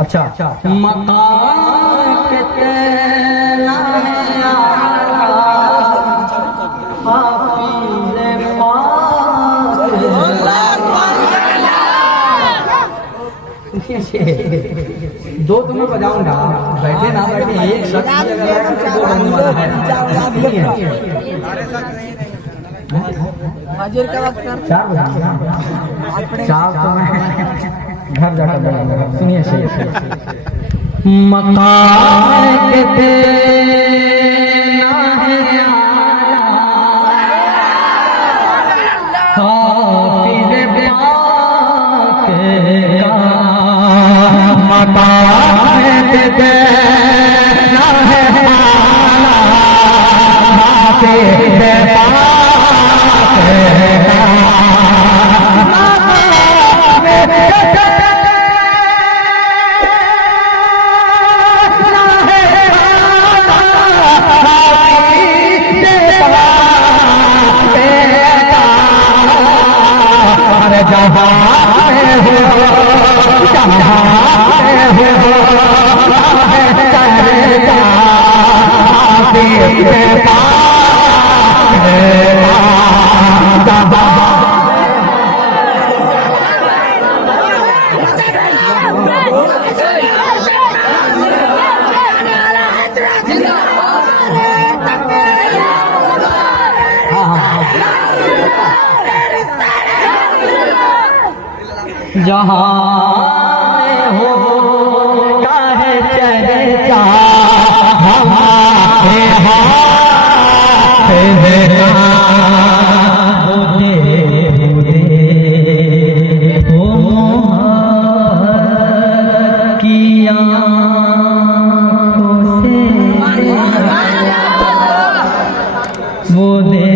अच्छा मकान के तेला दो तो मैं बजाऊंगा, बैठे ना बैठे एक शख्स दो बजने वाला है। चार तो मैं घर जाकर बजाऊंगा। सुनिए मकान के तेना है हाफिज़ पाक का मकान के तेना है हाफिज़ पाक जहाँ हो काहे चर्चा हमारे हाथ किया वो दे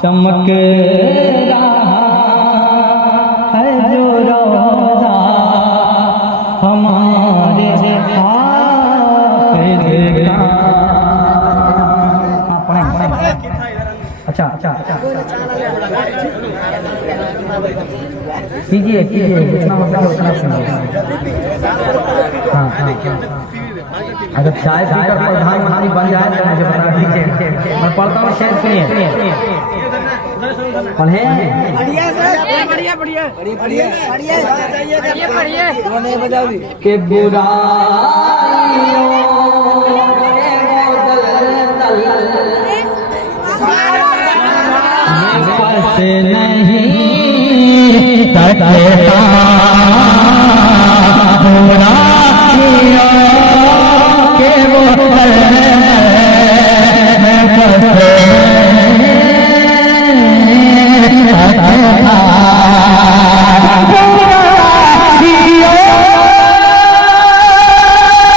चमक रहा है जो रोज़ा हमारे हाफिज़ का। अच्छा कीजिए जितना मतलब उतना सुनिए। हाँ अगर चाय पीकर प्रधानमंत्री बन जाए तो मुझे बता दीजिए। मैं पढ़ता हूँ, शेर सुनिए। पढ़े के बुराइयों नहीं सकता